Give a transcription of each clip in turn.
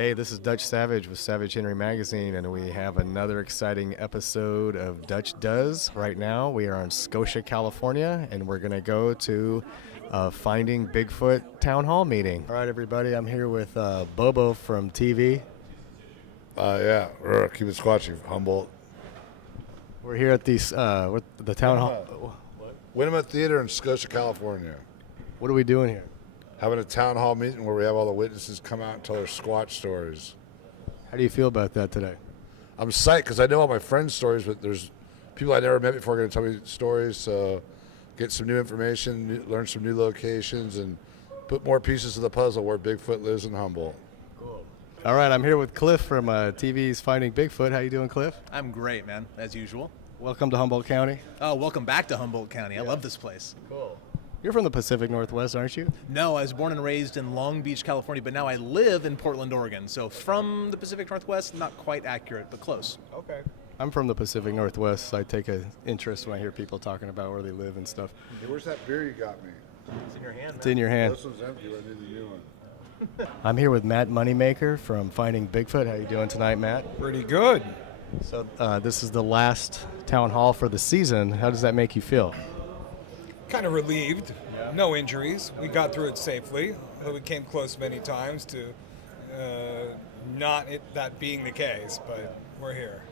Hey, this is Dutch Savage with Savage Henry Magazine, and we have another exciting episode of Dutch Does. Right now, we are in Scotia, California, and we're going to go to Finding Bigfoot Town Hall meeting. All right, everybody, I'm here with Bobo from TV. Keep it squatchy, Humboldt. We're here at with the Town Hall. Winema Theater in Scotia, California. What are we doing here? Having a town hall meeting where we have all the witnesses come out and tell their Squatch stories. How do you feel about that today? I'm psyched because I know all my friends' stories, but there's people I never met before going to tell me stories. So get some new information, learn some new locations, and put more pieces of the puzzle where Bigfoot lives in Humboldt. Cool. All right, I'm here with Cliff from TV's Finding Bigfoot. How you doing, Cliff? I'm great, man, as usual. Welcome to Humboldt County. Oh, welcome back to Humboldt County. I love this place. Cool. You're from the Pacific Northwest, aren't you? No, I was born and raised in Long Beach, California, but now I live in Portland, Oregon. So from the Pacific Northwest, not quite accurate, but close. Okay. I'm from the Pacific Northwest, so I take an interest when I hear people talking about where they live and stuff. Hey, where's that beer you got me? It's in your hand, It's in your hand. This one's empty. I need a new one. I'm here with Matt Moneymaker from Finding Bigfoot. How you doing tonight, Matt? Pretty good. So this is the last town hall for the season. How does that make you feel? Kind of relieved. Yeah. No injuries. We got through it safely, although we came close many times to that being the case, but we're here.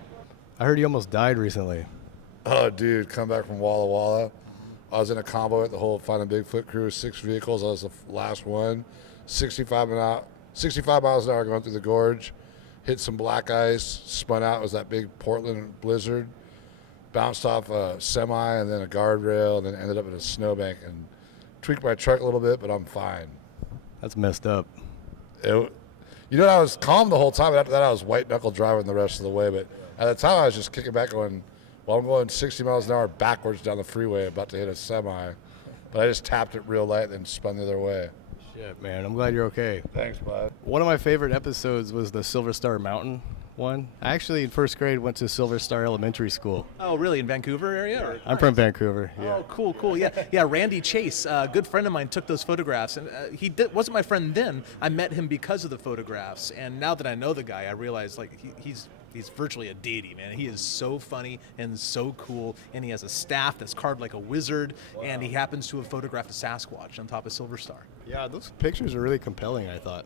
I heard you almost died recently. Oh, dude, come back from Walla Walla. I was in a combo with the whole Finding Bigfoot crew, 6 vehicles. I was the last one. 65 miles an hour going through the gorge. Hit some black ice, spun out. It was that big Portland blizzard. Bounced off a semi and then a guardrail and then ended up in a snowbank and tweaked my truck a little bit, but I'm fine. That's messed up. I was calm the whole time, but after that I was white knuckle driving the rest of the way. But at the time I was just kicking back going, I'm going 60 miles an hour backwards down the freeway about to hit a semi. But I just tapped it real light and then spun the other way. Shit, man. I'm glad you're okay. Thanks, bud. One of my favorite episodes was the Silver Star Mountain one. I actually, in first grade, went to Silver Star Elementary School. Oh, really? In Vancouver area? Or? I'm from Vancouver, yeah. Oh, cool. Yeah, Randy Chase, a good friend of mine, took those photographs. And he wasn't my friend then. I met him because of the photographs. And now that I know the guy, I realize he's virtually a deity, man. He is so funny and so cool. And he has a staff that's carved like a wizard. Wow. And he happens to have photographed a Sasquatch on top of Silver Star. Yeah, those pictures are really compelling, I thought.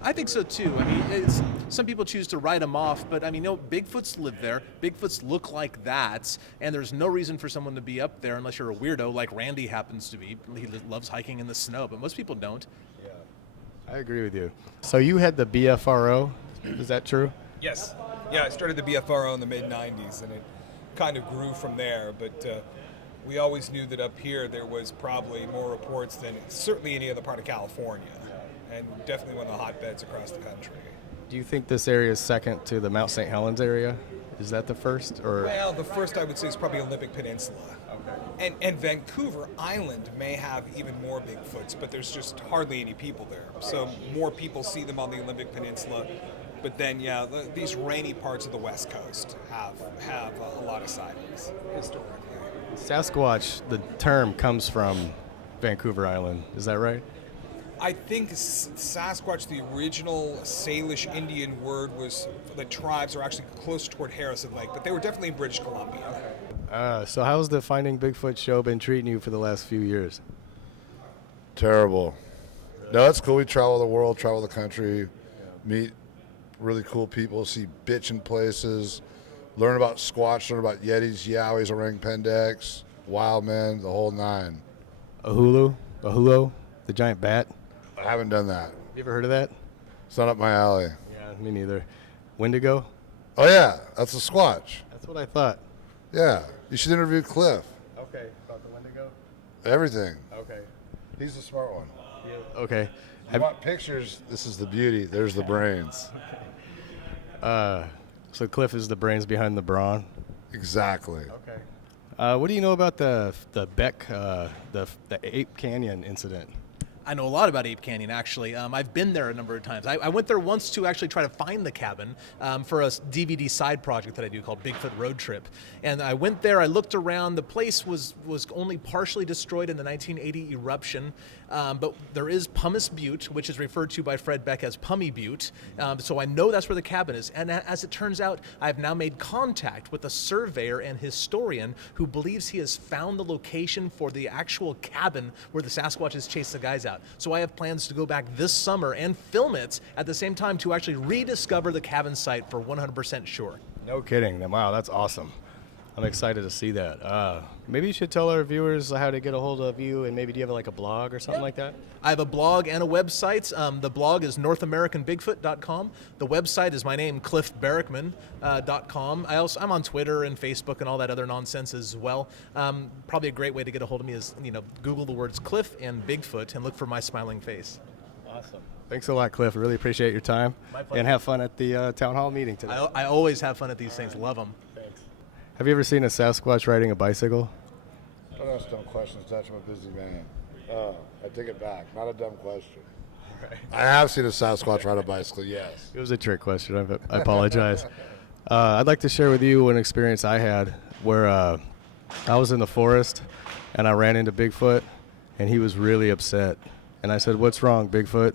I think so too. I mean, some people choose to write them off, but I mean, Bigfoots live there. Bigfoots look like that, and there's no reason for someone to be up there unless you're a weirdo like Randy happens to be. He loves hiking in the snow, but most people don't. Yeah, I agree with you. So you had the BFRO, is that true? Yes. Yeah, I started the BFRO in the mid-'90s, and it kind of grew from there, but we always knew that up here there was probably more reports than certainly any other part of California. And definitely one of the hotbeds across the country. Do you think this area is second to the Mount St. Helens area? Is that the first? Or? Well, the first I would say is probably Olympic Peninsula. Okay. And Vancouver Island may have even more Bigfoots, but there's just hardly any people there. So more people see them on the Olympic Peninsula. But then, these rainy parts of the West Coast have a lot of sightings historically. Sasquatch, the term comes from Vancouver Island. Is that right? I think Sasquatch, the original Salish Indian word, was the tribes are actually close toward Harrison Lake, but they were definitely in British Columbia. So how's the Finding Bigfoot show been treating you for the last few years? Terrible. No, it's cool. We travel the world, travel the country, meet really cool people, see bitchin' places, learn about Squatch, learn about Yetis, Yowies, orang pendeks, wild men, the whole nine. Ahulo, the giant bat. I haven't done that. You ever heard of that? It's not up my alley. Yeah, me neither. Wendigo? Oh, yeah. That's a Squatch. That's what I thought. Yeah. You should interview Cliff. Okay. About the Wendigo? Everything. Okay. He's the smart one. Yeah. Okay. You want pictures? This is the beauty. There's the brains. So Cliff is the brains behind the brawn? Exactly. Okay. What do you know about the Beck, the Ape Canyon incident? I know a lot about Ape Canyon, actually. I've been there a number of times. I went there once to actually try to find the cabin for a DVD side project that I do called Bigfoot Road Trip. And I went there, I looked around. The place was only partially destroyed in the 1980 eruption, but there is Pumice Butte, which is referred to by Fred Beck as Pummy Butte. So I know that's where the cabin is. And as it turns out, I've now made contact with a surveyor and historian who believes he has found the location for the actual cabin where the Sasquatches chased the guys out. So I have plans to go back this summer and film it at the same time to actually rediscover the cabin site for 100% sure. No kidding. Wow, that's awesome. I'm excited to see that. Maybe you should tell our viewers how to get a hold of you, and maybe do you have like a blog or something like that? I have a blog and a website. The blog is NorthAmericanBigfoot.com. The website is my name, CliffBarrickman.com. I'm on Twitter and Facebook and all that other nonsense as well. Probably a great way to get a hold of me is, Google the words Cliff and Bigfoot and look for my smiling face. Awesome. Thanks a lot, Cliff. I really appreciate your time. My pleasure. And have fun at the town hall meeting today. I always have fun at these things. Love them. Thanks. Have you ever seen a Sasquatch riding a bicycle? Don't ask dumb questions, Dutch. I'm a busy man. I take it back. Not a dumb question. Right. I have seen a Sasquatch ride a bicycle, yes. It was a trick question. I apologize. I'd like to share with you an experience I had where I was in the forest and I ran into Bigfoot, and he was really upset. And I said, "What's wrong, Bigfoot?"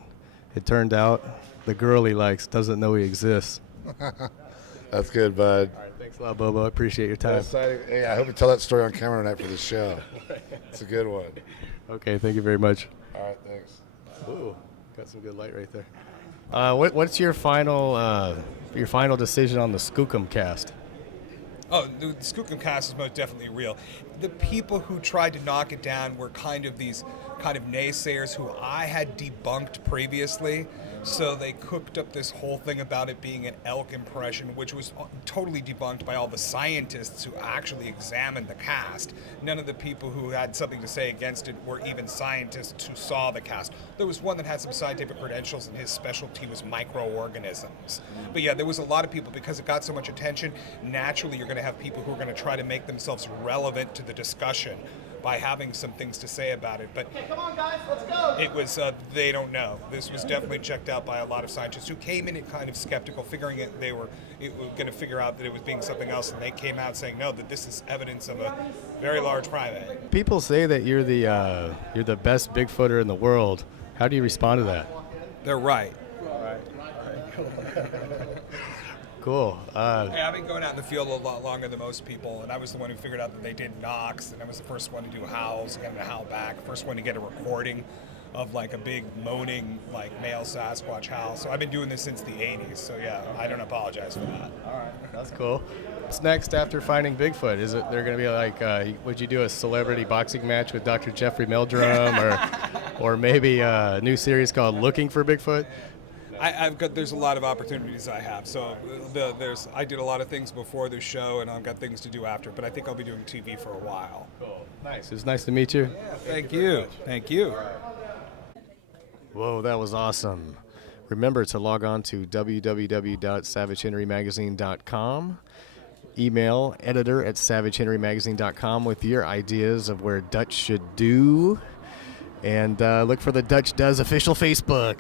It turned out the girl he likes doesn't know he exists. That's good, bud. All right, thanks a lot, Bobo. I appreciate your time. Hey, I hope you tell that story on camera tonight for the show. It's a good one. Okay, thank you very much. All right, thanks. Ooh, got some good light right there. What's your final decision on the Skookum cast? Oh, the Skookum cast is most definitely real. The people who tried to knock it down were kind of these naysayers who I had debunked previously. So they cooked up this whole thing about it being an elk impression, which was totally debunked by all the scientists who actually examined the cast. None of the people who had something to say against it were even scientists who saw the cast. There was one that had some scientific credentials, and his specialty was microorganisms. But yeah, there was a lot of people, because it got so much attention, naturally you're going to have people who are going to try to make themselves relevant to the discussion by having some things to say about it. But okay, come on guys, let's go. It was, they don't know. This was definitely checked out by a lot of scientists who came in it kind of skeptical, figuring they were going to figure out that it was being something else, and they came out saying, no, that this is evidence of a very large primate. People say that you're the best Bigfooter in the world. How do you respond to that? They're right. Cool. Hey, I've been going out in the field a lot longer than most people, and I was the one who figured out that they did knocks, and I was the first one to do howls, getting a howl back, first one to get a recording of like a big moaning like male Sasquatch howl. So I've been doing this since the 80s, so yeah, I don't apologize for that. All right, that's cool. What's next after finding Bigfoot? Is it they're going to be like, would you do a celebrity boxing match with Dr. Jeffrey Meldrum, or maybe a new series called Looking for Bigfoot? There's a lot of opportunities I have. So I did a lot of things before the show, and I've got things to do after. But I think I'll be doing TV for a while. Cool. Nice. It was nice to meet you. Yeah, thank you. Thank you. Whoa, that was awesome. Remember to log on to www.savagehenrymagazine.com. Email editor@savagehenrymagazine.com with your ideas of where Dutch should do. And look for the Dutch Does official Facebook.